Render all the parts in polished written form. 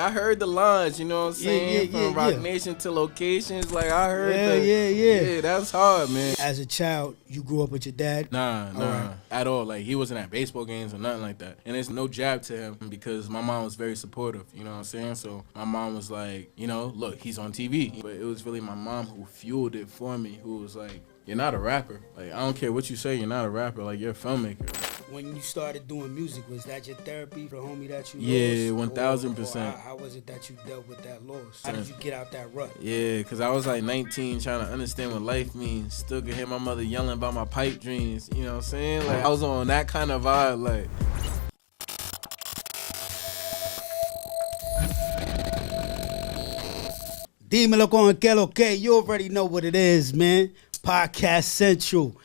I heard the lines, you know what I'm saying? From Rock Nation to locations, like I heard Yeah, that's hard, man. As a child, you grew up with your dad? Nah, at all. Like, he wasn't at baseball games or nothing like that. And there's no jab to him because my mom was very supportive, you know what I'm saying? So my mom was like, you know, look, he's on TV. But it was really my mom who fueled it for me, who was like, you're not a rapper. Like, I don't care what you say, you're not a rapper. Like, you're a filmmaker. When you started doing music, was that your therapy for the homie that you lost? Yeah, 1,000%. How was it that you dealt with that loss? How did you get out that rut? Yeah, because I was like 19 trying to understand what life means. Still could hear my mother yelling about my pipe dreams. You know what I'm saying? Like, I was on that kind of vibe, like. Dímelo con que lo que. You already know what it is, man. Podcast Central.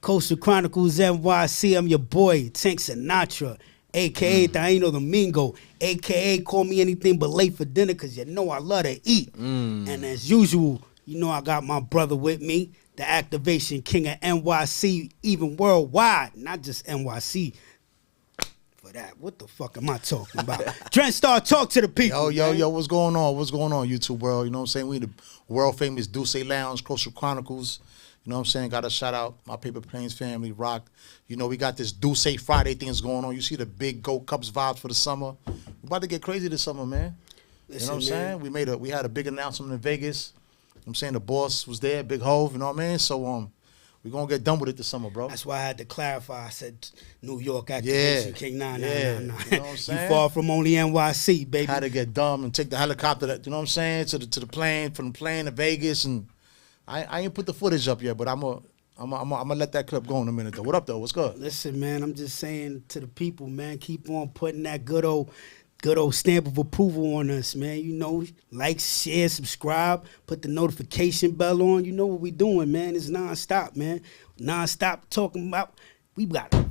Coastal Chronicles NYC. I'm your boy, Tank Sinatra, a.k.a. Taino Domingo, a.k.a. call me anything but late for dinner because you know I love to eat. And as usual, you know I got my brother with me, the activation king of NYC, even worldwide, not just NYC. For that, what the fuck am I talking about? Trent Star, talk to the people. Yo, what's going on? What's going on, YouTube world? You know what I'm saying? We the world famous Duce Lounge, Coastal Chronicles. You know what I'm saying? Got to shout out my Paper Planes family, Rock. You know, we got this Duce Friday things going on. You see the big Gold Cups vibes for the summer. We're about to get crazy this summer, man. Listen, you know what I'm saying? We had a big announcement in Vegas. You know what I'm saying? The boss was there, Big Hove, you know what I mean? So we're going to get done with it this summer, bro. That's why I had to clarify. I said New York Activation King 999. You know what I'm saying? You far from only NYC, baby. Had to get dumb and take the helicopter, you know what I'm saying, to the plane, from the plane to Vegas, and I ain't put the footage up yet, but I'm gonna let that clip go in a minute though. What up though? What's good? Listen, man, I'm just saying to the people, man, keep on putting that good old stamp of approval on us, man. You know, like, share, subscribe, put the notification bell on. You know what we doing, man. It's nonstop, man. Nonstop talking about. We got it.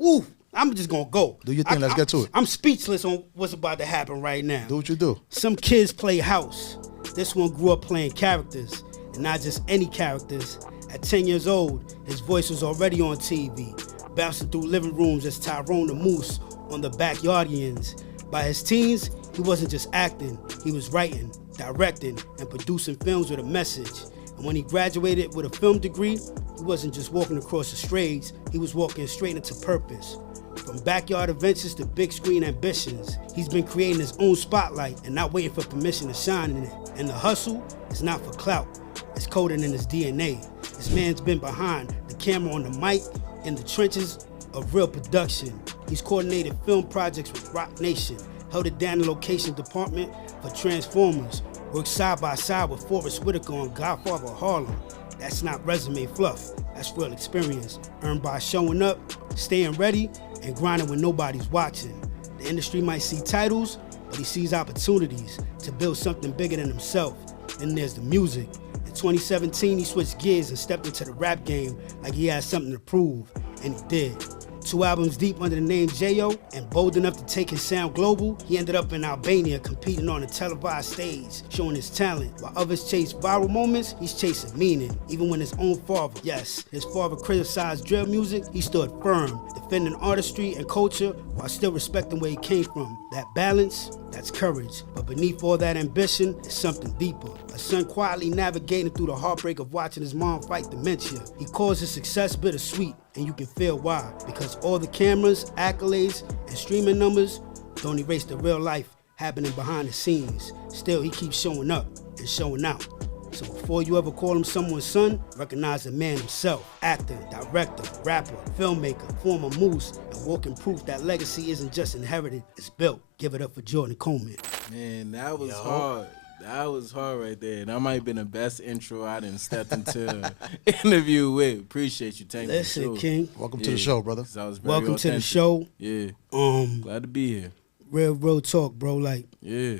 Ooh, I'm just gonna go. Do your thing. Let's get to it. I'm speechless on what's about to happen right now. Do what you do. Some kids play house. This one grew up playing characters. And not just any characters. At 10 years old, his voice was already on TV, bouncing through living rooms as Tyrone the Moose on the Backyardigans. By his teens, he wasn't just acting, he was writing, directing, and producing films with a message. And when he graduated with a film degree, he wasn't just walking across the streets, he was walking straight into purpose. From backyard adventures to big screen ambitions, he's been creating his own spotlight and not waiting for permission to shine in it. And the hustle is not for clout. It's coded in his DNA. This man's been behind the camera, on the mic, in the trenches of real production. He's coordinated film projects with Rock Nation, held it down in the location department for Transformers, worked side by side with Forrest Whitaker on Godfather of Harlem. That's not resume fluff, that's real experience, earned by showing up, staying ready, and grinding when nobody's watching. The industry might see titles, but he sees opportunities to build something bigger than himself. Then there's the music. In 2017, he switched gears and stepped into the rap game like he had something to prove, and he did. 2 albums deep under the name J.O. and bold enough to take his sound global, he ended up in Albania competing on a televised stage, showing his talent. While others chase viral moments, he's chasing meaning. Even when his own father, yes, his father criticized drill music, he stood firm, defending artistry and culture while still respecting where he came from. That balance, that's courage. But beneath all that ambition is something deeper. A son quietly navigating through the heartbreak of watching his mom fight dementia. He calls his success bittersweet, and you can feel why. Because all the cameras, accolades, and streaming numbers don't erase the real life happening behind the scenes. Still, he keeps showing up and showing out. So before you ever call him someone's son, recognize the man himself. Actor, director, rapper, filmmaker, former moose, and walking proof that legacy isn't just inherited, it's built. Give it up for Jordan Coleman. Man, that was hard. That was hard right there. That might have been the best intro I done stepped into interview with. Appreciate you taking the show. Listen, King. Welcome to the show, brother. Welcome to the show. Yeah. Glad to be here. Real talk, bro. Like, yeah.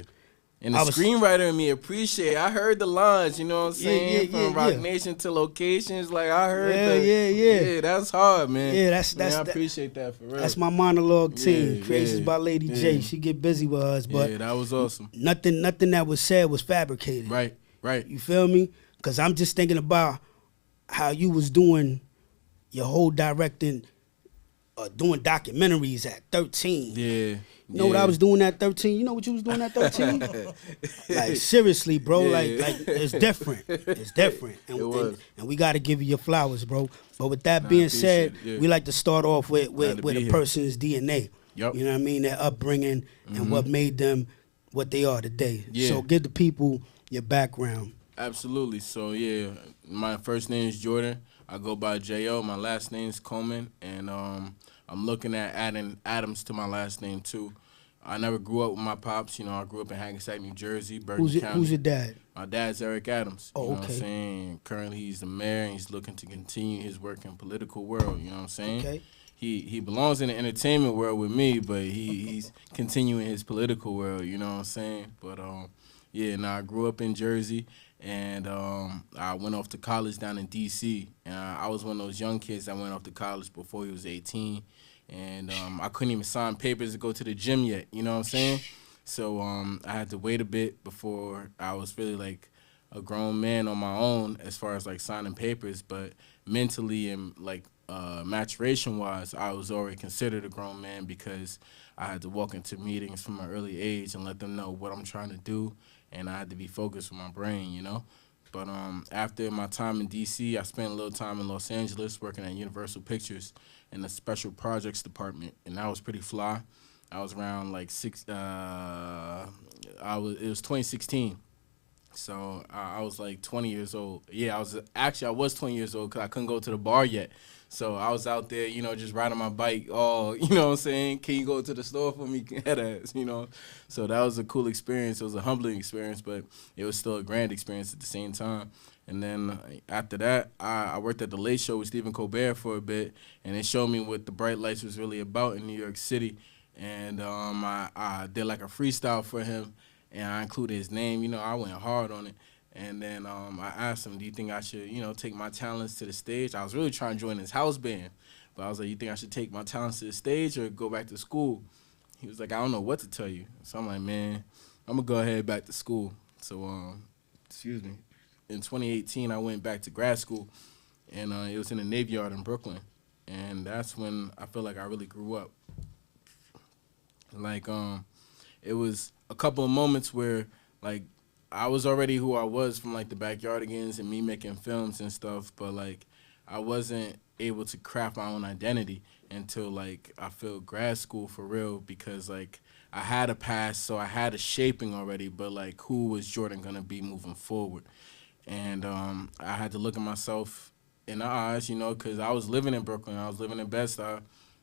And the screenwriter in me appreciate. I heard the lines, you know what I'm saying? From Rock Nation to locations, like I heard Yeah, that's hard, man. Yeah, that's I appreciate that for real. That's my monologue team. Creations by Lady J. She get busy with us, but yeah, that was awesome. Nothing that was said was fabricated. Right. You feel me? Because I'm just thinking about how you was doing your whole directing, doing documentaries at 13. Yeah. You know what I was doing at 13? You know what you was doing at 13? Like, seriously, bro. Like it's different. It's different. And we got to give you your flowers, bro. But with that being said, we like to start off with a person's DNA. Yep. You know what I mean? Their upbringing and what made them what they are today. Yeah. So give the people your background. Absolutely. So, yeah, my first name is Jordan. I go by J.O. My last name is Coleman. And I'm looking at adding Adams to my last name, too. I never grew up with my pops. You know, I grew up in Hackensack, New Jersey, Bergen County. Who's your dad? My dad's Eric Adams. Oh, you know okay. what I'm saying? Currently, he's the mayor, and he's looking to continue his work in political world. You know what I'm saying? Okay. He belongs in the entertainment world with me, but he's continuing his political world. You know what I'm saying? But, yeah, now I grew up in Jersey, and I went off to college down in D.C., and I was one of those young kids that went off to college before he was 18. And I couldn't even sign papers to go to the gym yet, you know what I'm saying? So I had to wait a bit before I was really like a grown man on my own as far as like signing papers. But mentally and like maturation-wise, I was already considered a grown man because I had to walk into meetings from an early age and let them know what I'm trying to do. And I had to be focused with my brain, you know? But after my time in D.C., I spent a little time in Los Angeles working at Universal Pictures in the special projects department, and that was pretty fly. I was around like it was 2016, so I was like 20 years old. Yeah, I was 20 years old because I couldn't go to the bar yet. So I was out there, you know, just riding my bike. Oh, you know what I'm saying? Can you go to the store for me? Head ass, you know. So that was a cool experience. It was a humbling experience, but it was still a grand experience at the same time. And then after that, I worked at The Late Show with Stephen Colbert for a bit, and it showed me what the bright lights was really about in New York City. And I did like a freestyle for him, and I included his name. You know, I went hard on it. And then I asked him, do you think I should, you know, take my talents to the stage? I was really trying to join his house band, but I was like, you think I should take my talents to the stage or go back to school? He was like, I don't know what to tell you. So I'm like, man, I'm going to go ahead back to school. So, excuse me. In 2018, I went back to grad school, and it was in the Navy Yard in Brooklyn. And that's when I feel like I really grew up. Like, it was a couple of moments where, like, I was already who I was from, like, the Backyardigans and me making films and stuff, but, like, I wasn't able to craft my own identity until, like, I feel grad school for real because, like, I had a past, so I had a shaping already, but, like, who was Jordan going to be moving forward? And I had to look at myself in the eyes, you know, because I was living in Brooklyn. I was living in Bed-Stuy.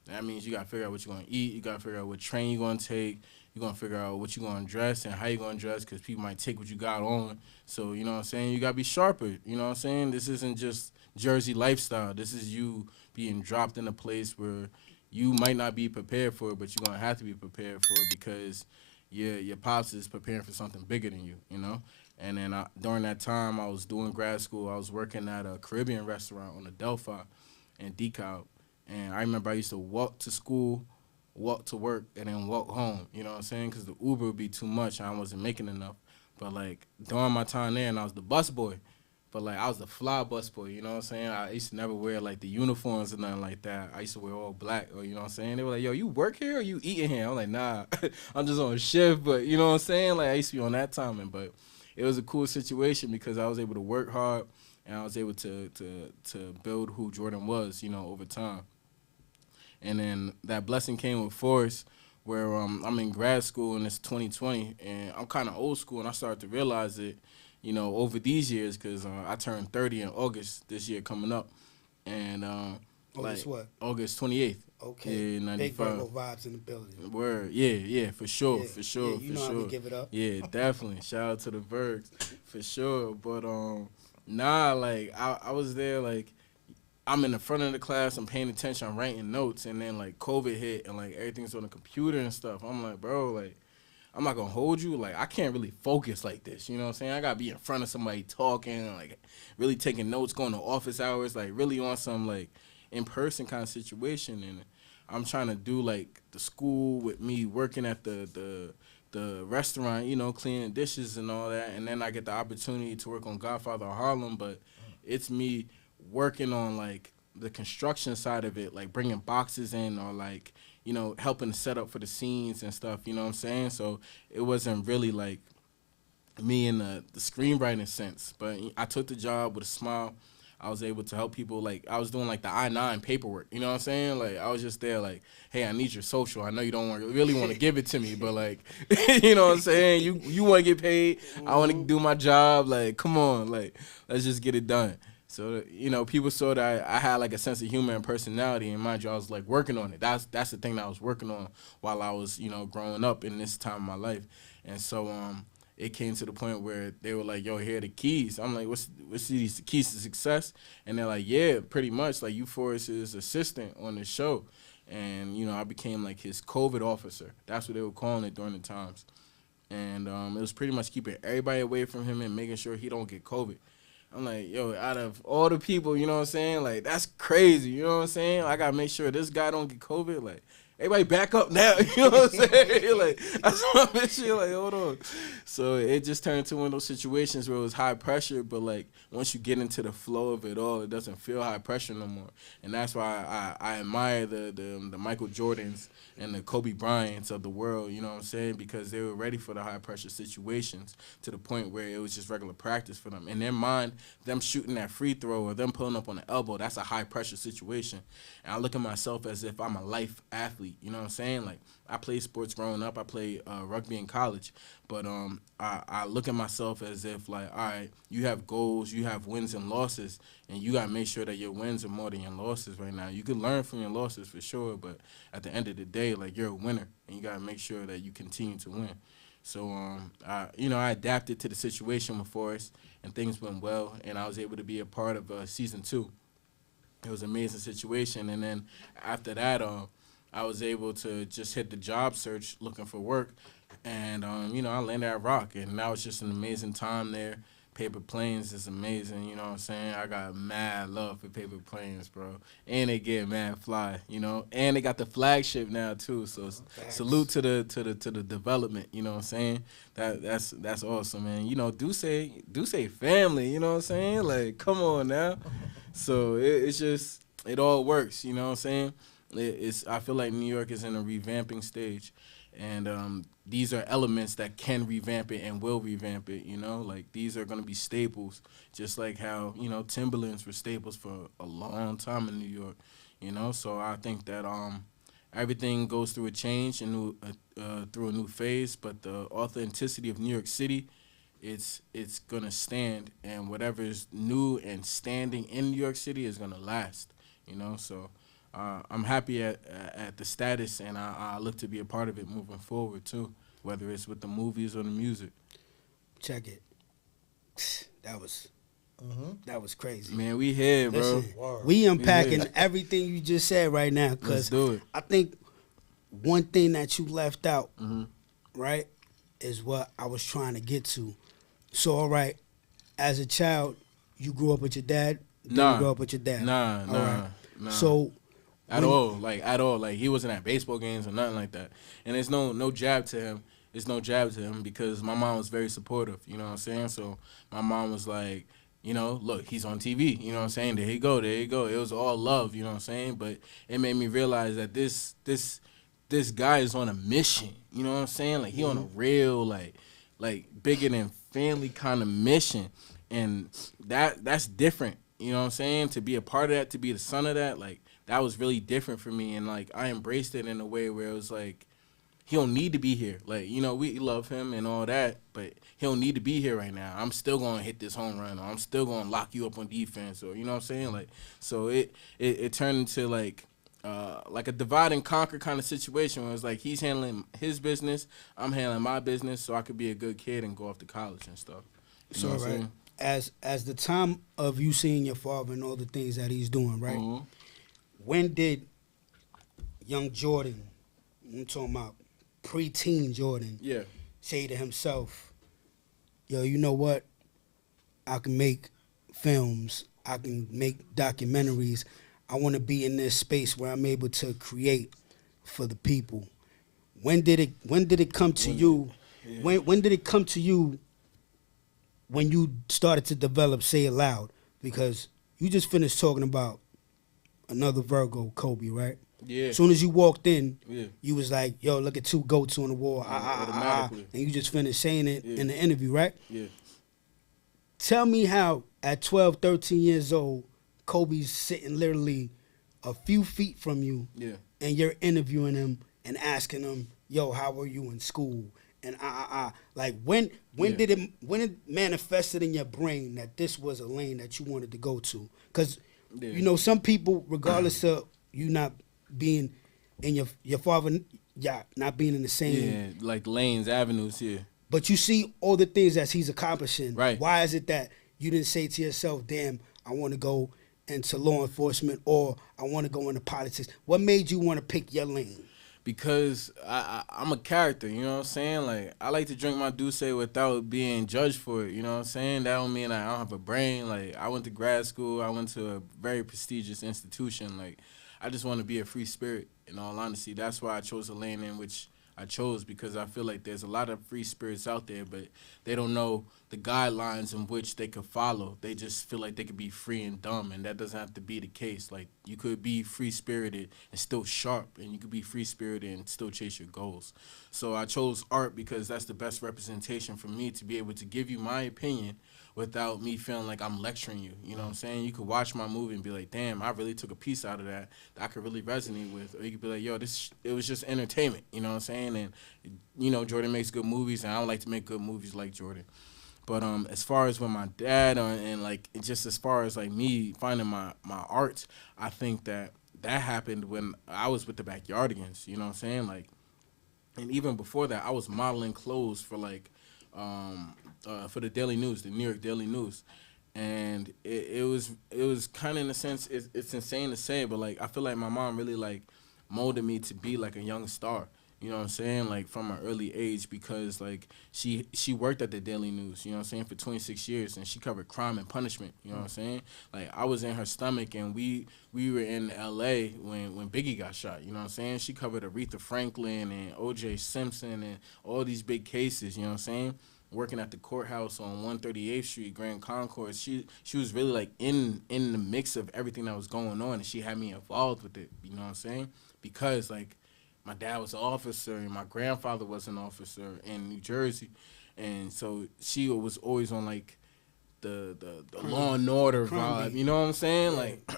That means you got to figure out what you're going to eat. You got to figure out what train you're going to take. You're going to figure out what you're going to dress and how you're going to dress because people might take what you got on. So, you know what I'm saying? You got to be sharper. You know what I'm saying? This isn't just Jersey lifestyle. This is you being dropped in a place where you might not be prepared for it, but you're going to have to be prepared for it because your pops is preparing for something bigger than you, you know? And then during that time, I was doing grad school. I was working at a Caribbean restaurant on the Delphi in DeKalb. And I remember I used to walk to school, walk to work, and then walk home. You know what I'm saying? Because the Uber would be too much. I wasn't making enough. But, like, during my time there, and I was the bus boy. But, like, I was the fly bus boy. You know what I'm saying? I used to never wear, like, the uniforms or nothing like that. I used to wear all black. Or, you know what I'm saying? They were like, yo, you work here or you eating here? I'm like, nah. I'm just on shift. But, you know what I'm saying? Like, I used to be on that timing. But it was a cool situation because I was able to work hard and I was able to build who Jordan was, you know, over time. And then that blessing came with force where I'm in grad school and it's 2020 and I'm kind of old school and I started to realize it, you know, over these years because I turned 30 in August this year coming up. And August what? August 28th. Okay. Yeah, 95. Big Virgo vibes in the building. Word. Yeah, for sure, Yeah, for sure, yeah, you for know sure. how we give it up. Yeah, definitely. Shout out to the Virgs, for sure. But nah, like I was there, like I'm in the front of the class, I'm paying attention, I'm writing notes, and then like COVID hit and like everything's on the computer and stuff. I'm like, bro, like I'm not gonna hold you. Like I can't really focus like this. You know what I'm saying? I gotta be in front of somebody talking, like really taking notes, going to office hours, like really on some like in-person kind of situation. And I'm trying to do like the school with me working at the restaurant, you know, cleaning dishes and all that. And then I get the opportunity to work on Godfather of Harlem, but it's me working on like the construction side of it, like bringing boxes in or like, you know, helping to set up for the scenes and stuff, you know what I'm saying? So it wasn't really like me in the screenwriting sense, but I took the job with a smile. I was able to help people. Like, I was doing like the I-9 paperwork, you know what I'm saying? Like, I was just there like, hey, I need your social. I know you don't really want to give it to me, but like, you know what I'm saying? You want to get paid. I want to do my job. Like, come on, like, let's just get it done. So, you know, people saw that I had like a sense of humor and personality, and mind you, I was like working on it. That's the thing that I was working on while I was, you know, growing up in this time of my life. And so, it came to the point where they were like, yo, here are the keys. I'm like, what's these keys to success? And they're like, yeah, pretty much. Like, you Forrest's assistant on the show. And, you know, I became like his COVID officer. That's what they were calling it during the times. And it was pretty much keeping everybody away from him and making sure he don't get COVID. I'm like, yo, out of all the people, you know what I'm saying? Like, that's crazy, you know what I'm saying? I got to make sure this guy don't get COVID. Like, everybody back up now, you know what I'm saying? Like, I saw this shit, like, hold on. So it just turned into one of those situations where it was high pressure, but, like, once you get into the flow of it all, it doesn't feel high pressure no more. And that's why I admire the Michael Jordans and the Kobe Bryants of the world, you know what I'm saying? Because they were ready for the high pressure situations to the point where it was just regular practice for them. In their mind, them shooting that free throw or them pulling up on the elbow, that's a high pressure situation. And I look at myself as if I'm a life athlete, you know what I'm saying? Like, I played sports growing up. I played rugby in college. But I look at myself as if, like, all right, you have goals, you have wins and losses, and you got to make sure that your wins are more than your losses right now. You can learn from your losses for sure, but at the end of the day, like, you're a winner, and you got to make sure that you continue to win. So, I adapted to the situation with Forrest, and things went well, and I was able to be a part of season 2. It was an amazing situation, and then after that, I was able to just hit the job search looking for work. And, I landed at Rock, and that was just an amazing time there. Paper Planes is amazing, you know what I'm saying? I got mad love for Paper Planes, bro. And they get mad fly, you know? And they got the flagship now, too. So salute to the development, you know what I'm saying? That's awesome, man. You know, do say family, you know what I'm saying? Like, come on now. So it's just, it all works, you know what I'm saying? I feel like New York is in a revamping stage. And these are elements that can revamp it and will revamp it, you know? Like, these are going to be staples, just like how, you know, Timberlands were staples for a long time in New York, you know? So I think that everything goes through a change and through a new phase, but the authenticity of New York City, it's going to stand, and whatever is new and standing in New York City is going to last, you know? So I'm happy at the status, and I look to be a part of it moving forward too, whether it's with the movies or the music. Check it. That was crazy. Man, we here, bro. Listen, we unpacking everything you just said right now, because I think one thing that you left out, right, is what I was trying to get to. So, all right, as a child, you grew up with your dad? Nah. You grew up with your dad? Nah. So... At all. Like, he wasn't at baseball games or nothing like that. And there's no jab to him. It's no jab to him because my mom was very supportive, you know what I'm saying? So my mom was like, you know, look, he's on TV, you know what I'm saying? There you go. It was all love, you know what I'm saying? But it made me realize that this guy is on a mission, you know what I'm saying? Like, he on a real, like bigger than family kind of mission. And that's different, you know what I'm saying? To be a part of that, to be the son of that, like, that was really different for me, and, like, I embraced it in a way where it was like, he don't need to be here. Like, you know, we love him and all that, but he don't need to be here right now. I'm still going to hit this home run, or I'm still going to lock you up on defense, or, you know what I'm saying? Like, so it turned into, like a divide and conquer kind of situation where it's like he's handling his business, I'm handling my business, so I could be a good kid and go off to college and stuff. You know what I'm saying? As the time of you seeing your father and all the things that he's doing, right? Mm-hmm. When did young Jordan, I'm talking about preteen Jordan, say to himself, yo, you know what? I can make films. I can make documentaries. I want to be in this space where I'm able to create for the people. When did it come to you? Yeah. When did it come to you when you started to develop Say It Loud? Because you just finished talking about another Virgo, Kobe, right? Yeah. As soon as you walked in, Yeah. you was like, yo, look at two goats on the wall. Automatically. And you just finished saying it Yeah. in the interview, right? Yeah. Tell me how at 12, 13 years old, Kobe's sitting literally a few feet from you, Yeah. and you're interviewing him and asking him, yo, how were you in school? And like when did it manifested in your brain that this was a lane that you wanted to go to? Because you know, some people, regardless of you not being in your father, not being in the same, like lanes, avenues, but you see all the things that he's accomplishing. Right. Why is it that you didn't say to yourself, damn, I want to go into law enforcement, or I want to go into politics? What made you want to pick your lane? Because I'm a character, you know what I'm saying? Like, I like to drink my Douce without being judged for it, you know what I'm saying? That don't mean I don't have a brain. Like, I went to grad school. I went to a very prestigious institution. Like, I just want to be a free spirit, in all honesty. That's why I chose a lane in which I chose, because I feel like there's a lot of free spirits out there, but they don't know the guidelines in which they could follow. They just feel like they could be free and dumb, and that doesn't have to be the case. Like, you could be free-spirited and still sharp, and you could be free-spirited and still chase your goals. So I chose art because that's the best representation for me to be able to give you my opinion without me feeling like I'm lecturing you. You know what I'm saying? You could watch my movie and be like, damn, I really took a piece out of that I could really resonate with. Or you could be like, yo, it was just entertainment. You know what I'm saying? And, you know, Jordan makes good movies, and I don't like to make good movies like Jordan. But as far as with my dad and like just as far as like me finding my art, I think that happened when I was with the Backyardigans. You know what I'm saying? Like, and even before that, I was modeling clothes for like for the Daily News, the New York Daily News, and it was kind of in a sense it's insane to say, but like I feel like my mom really like molded me to be like a young star. You know what I'm saying? Like, from an early age, because, like, she worked at the Daily News, you know what I'm saying, for 26 years, and she covered crime and punishment, you know what I'm saying? Like, I was in her stomach, and we were in L.A. when Biggie got shot, you know what I'm saying? She covered Aretha Franklin and O.J. Simpson and all these big cases, you know what I'm saying? Working at the courthouse on 138th Street, Grand Concourse, she was really, like, in the mix of everything that was going on, and she had me involved with it, you know what I'm saying? Because, like, my dad was an officer, and my grandfather was an officer in New Jersey, and so she was always on like the Law and Order vibe. You know what I'm saying? Like,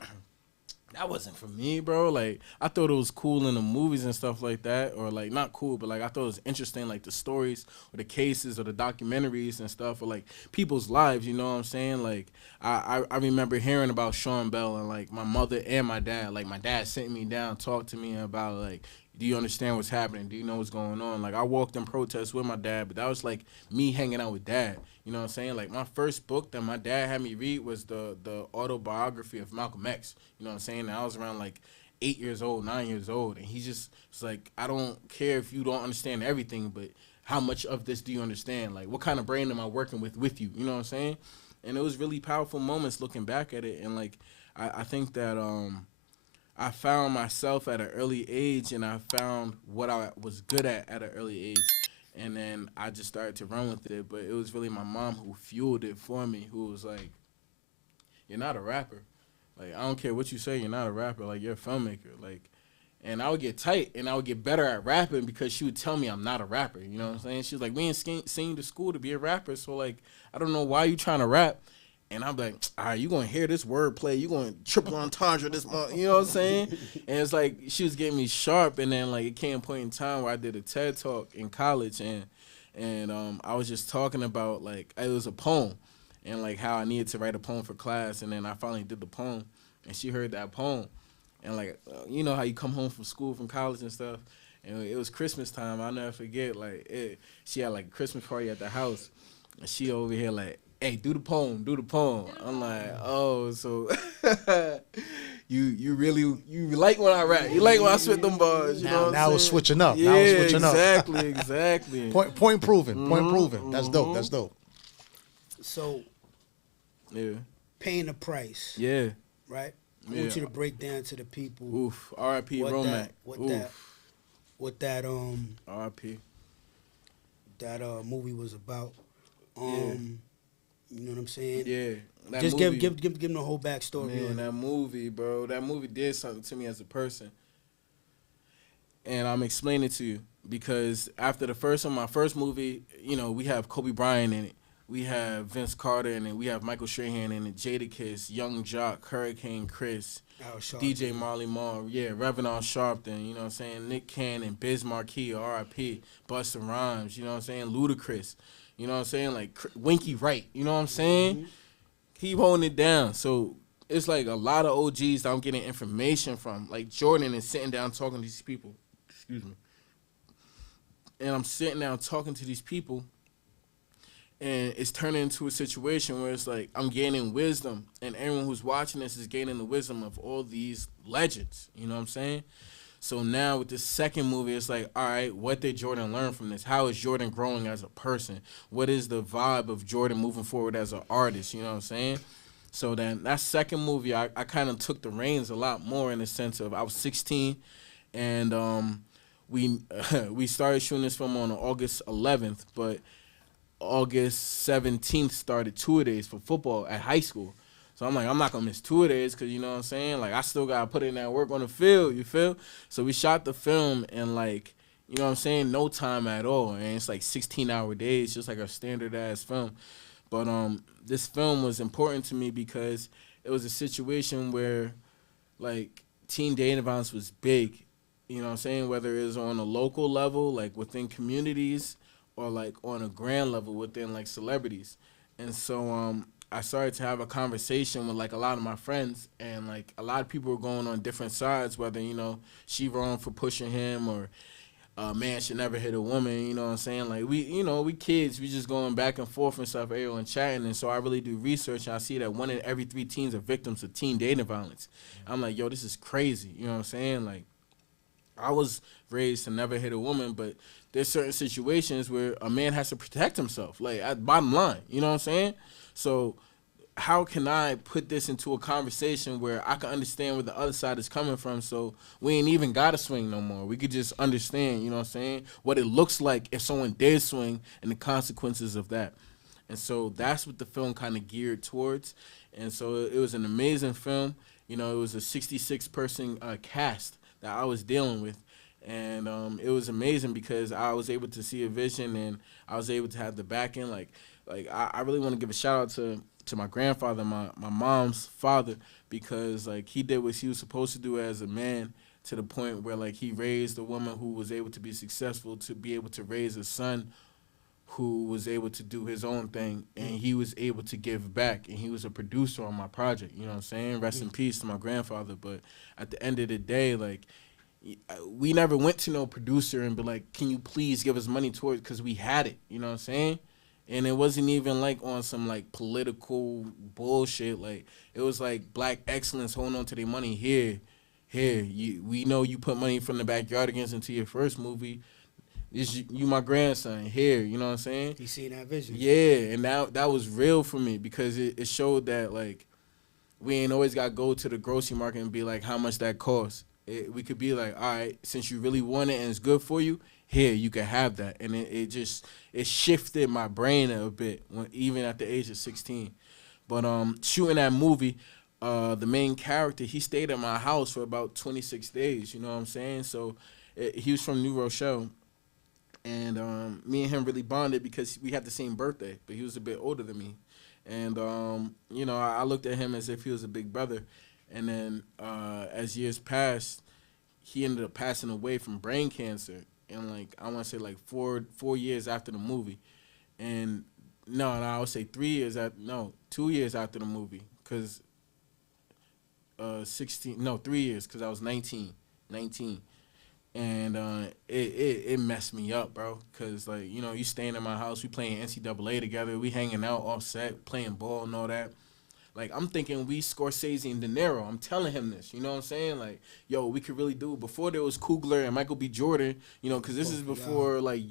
that wasn't for me, bro. Like, I thought it was cool in the movies and stuff like that, or like not cool, but like I thought it was interesting, like the stories or the cases or the documentaries and stuff, or like people's lives. You know what I'm saying? Like, I remember hearing about Sean Bell, and like my mother and my dad. Like, my dad sent me down, talked to me about like, do you understand what's happening? Do you know what's going on? Like, I walked in protests with my dad, but that was like me hanging out with dad. You know what I'm saying? Like, my first book that my dad had me read was the autobiography of Malcolm X. You know what I'm saying? And I was around like 8 years old, 9 years old. And he just was like, I don't care if you don't understand everything, but how much of this do you understand? Like, what kind of brain am I working with you? You know what I'm saying? And it was really powerful moments looking back at it. And like, I think that I found myself at an early age, and I found what I was good at an early age. And then I just started to run with it. But it was really my mom who fueled it for me, who was like, you're not a rapper. Like, I don't care what you say, you're not a rapper. Like, you're a filmmaker. Like, and I would get tight, and I would get better at rapping because she would tell me I'm not a rapper. You know what I'm saying? She was like, we ain't send you to school to be a rapper. So, like, I don't know why you trying to rap. And I'm like, all right, you going to hear this wordplay. You going to triple entendre this month. You know what I'm saying? And it's like she was getting me sharp. And then, like, it came a point in time where I did a TED Talk in college. And I was just talking about, like, it was a poem. And, like, how I needed to write a poem for class. And then I finally did the poem. And she heard that poem. And, like, you know how you come home from school, from college and stuff. And it was Christmas time. I'll never forget. Like, she had, like, a Christmas party at the house. And she over here, like, hey, do the poem. I'm like, oh, so you like when I rap. You like when I spit them bars. You know what I'm saying? It's switching up. Yeah, now it's switching exactly. Point proven. That's dope. So, yeah, paying the price. Yeah. Right? I want you to break down to the people. Oof. R.I.P. Romac. What that R.I.P. That movie was about. You know what I'm saying? Yeah. Just movie, give them the whole backstory. Man, that movie, bro. That movie did something to me as a person. and I'm explaining it to you because after the first one, my first movie, you know, we have Kobe Bryant in it. We have Vince Carter in it. We have Michael Strahan in it, Jadakiss, Young Jock, Hurricane Chris, Al Sharpton. DJ Marley Marl, yeah, Reverend Sharpton, you know what I'm saying? Nick Cannon, Biz Marquis, R.I.P., Busta Rhymes, you know what I'm saying? Ludacris, you know what I'm saying? Like Winky Wright, you know what I'm saying? Keep holding it down. So it's like a lot of OGs that I'm getting information from. Like Jordan is sitting down talking to these people. Excuse me. And I'm sitting down talking to these people, and it's turning into a situation where it's like I'm gaining wisdom, and everyone who's watching this is gaining the wisdom of all these legends. You know what I'm saying? So now with this second movie, it's like, all right, what did Jordan learn from this? How is Jordan growing as a person? What is the vibe of Jordan moving forward as an artist? You know what I'm saying? So then that second movie, I kind of took the reins a lot more in the sense of I was 16, and we started shooting this film on August 11th, but August 17th started tour-a-days for football at high school. So I'm like, I'm not going to miss tour-a-days because, you know what I'm saying? Like, I still got to put in that work on the field, you feel? So we shot the film in, like, you know what I'm saying, no time at all. And it's like 16-hour days, just like a standard-ass film. But this film was important to me because it was a situation where, like, teen dating violence was big, you know what I'm saying? Whether it was on a local level, like within communities, or like on a grand level within like celebrities. And so I started to have a conversation with like a lot of my friends, and like a lot of people were going on different sides, whether, you know, she wrong for pushing him, or a man should never hit a woman, you know what I'm saying? Like we kids, we just going back and forth and stuff, everyone chatting. And so I really do research, and I see that 1 in every 3 teens are victims of teen dating violence. I'm like, yo, this is crazy, you know what I'm saying? Like, I was raised to never hit a woman, but there's certain situations where a man has to protect himself, like at bottom line, you know what I'm saying? So how can I put this into a conversation where I can understand where the other side is coming from, so we ain't even got to swing no more? We could just understand, you know what I'm saying, what it looks like if someone did swing and the consequences of that. And so that's what the film kind of geared towards. And so it was an amazing film. You know, it was a 66-person cast that I was dealing with. And it was amazing because I was able to see a vision, and I was able to have the backing. Like I really want to give a shout out to my grandfather, my mom's father, because like he did what he was supposed to do as a man, to the point where like he raised a woman who was able to be successful, to be able to raise a son who was able to do his own thing, and he was able to give back, and he was a producer on my project, you know what I'm saying? Rest in peace to my grandfather. But at the end of the day, like, we never went to no producer and be like, can you please give us money towards, because we had it, you know what I'm saying? And it wasn't even like on some like political bullshit. Like, it was like black excellence holding on to their money. Here, we know you put money from the Backyardigans into your first movie. You my grandson here, you know what I'm saying? You seen that vision? Yeah, and that was real for me, because it showed that like we ain't always got to go to the grocery market and be like, how much that costs. We could be like, all right, since you really want it and it's good for you, here, you can have that. And it shifted my brain a bit, even at the age of 16. But shooting that movie, the main character, he stayed at my house for about 26 days, you know what I'm saying? So he was from New Rochelle. And me and him really bonded because we had the same birthday, but he was a bit older than me. And, you know, I looked at him as if he was a big brother. And then as years passed, he ended up passing away from brain cancer. And, like, I want to say, like, 4 years after the movie. And, no, I would say 2 years after the movie. Because 3 years, because I was 19. And it messed me up, bro, because, like, you know, you staying in my house, we playing NCAA together, we hanging out offset, playing ball and all that. Like, I'm thinking we Scorsese and De Niro. I'm telling him this, you know what I'm saying? Like, yo, we could really do it. Before there was Coogler and Michael B. Jordan, you know, because this is before, like,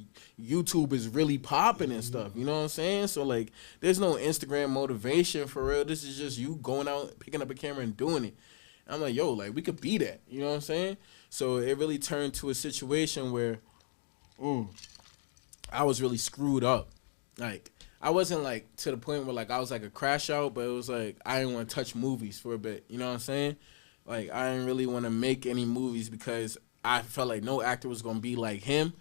YouTube is really popping and stuff, you know what I'm saying? So, like, there's no Instagram motivation for real. This is just you going out, picking up a camera and doing it. And I'm like, yo, like, we could be that, you know what I'm saying? So it really turned to a situation where I was really screwed up. Like, I wasn't, like, to the point where, like, I was, like, a crash out, but it was, like, I didn't want to touch movies for a bit. You know what I'm saying? Like, I didn't really want to make any movies because I felt like no actor was gonna be like him,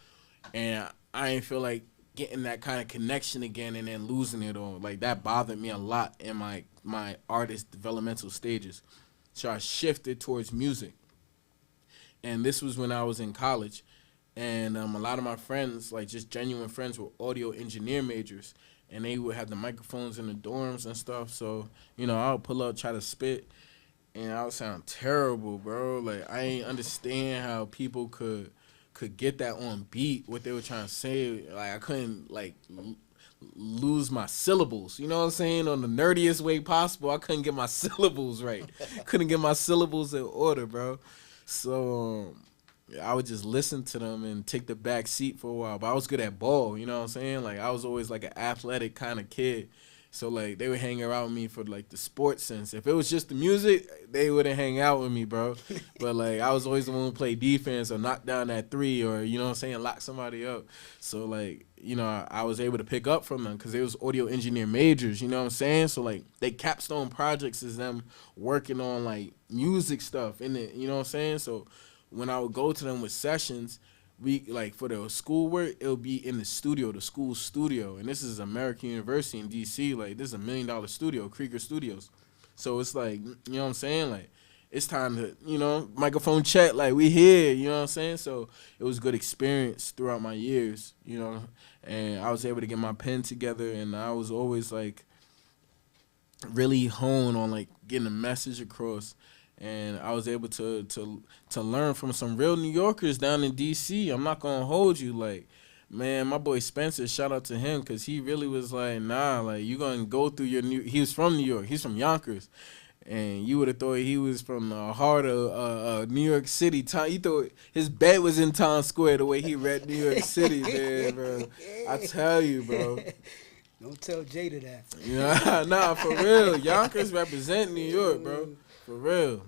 and I didn't feel like getting that kind of connection again and then losing it all. Like that bothered me a lot in my artist developmental stages. So I shifted towards music, and this was when I was in college, and a lot of my friends, like just genuine friends, were audio engineer majors, and they would have the microphones in the dorms and stuff. So I would pull up, try to spit, and I would sound terrible, bro. Like I ain't understand how people could get that on beat, what they were trying to say. Like I couldn't lose my syllables, you know what I'm saying, on the nerdiest way possible. I couldn't get my syllables right. Couldn't get my syllables in order, bro. So I would just listen to them and take the back seat for a while. But I was good at ball, you know what I'm saying? Like I was always like an athletic kind of kid. So like they would hang around with me for like the sports sense. If it was just the music, they wouldn't hang out with me, bro. But like I was always the one who played defense or knock down that three or lock somebody up. So like I was able to pick up from them because they was audio engineer majors. You know what I'm saying? So like they capstone projects is them working on like music stuff in it. You know what I'm saying? So when I would go to them with sessions, we like for the schoolwork, it'll be in the studio, the school studio, and this is American University in DC. Like this is $1 million studio, Krieger Studios. So it's like, you know what I'm saying? Like it's time to, microphone check. Like we here, you know what I'm saying? So it was a good experience throughout my years, and I was able to get my pen together, and I was always like really honed on like getting a message across. And I was able to learn from some real New Yorkers down in D.C. I'm not going to hold you. Like, man, my boy Spencer, shout out to him because he really was like, nah, like, you're going to go through he was from New York. He's from Yonkers. And you would have thought he was from the heart of New York City. You thought his bed was in Times Square the way he read New York City, man, bro. I tell you, bro. Don't tell Jada that. Yeah, nah, for real. Yonkers represent New York, bro. For real.